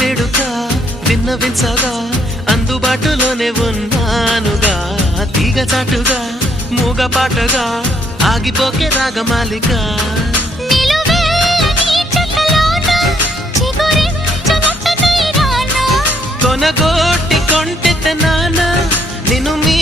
వేడుక విన్నవించగా అందుబాటులోనే ఉన్నానుగా తీగ చాటుగా మూగ పాటగా ఆగిపోకే రాగమాలిక కొనగోటి కొంటె నాన్న నిన్ను మీ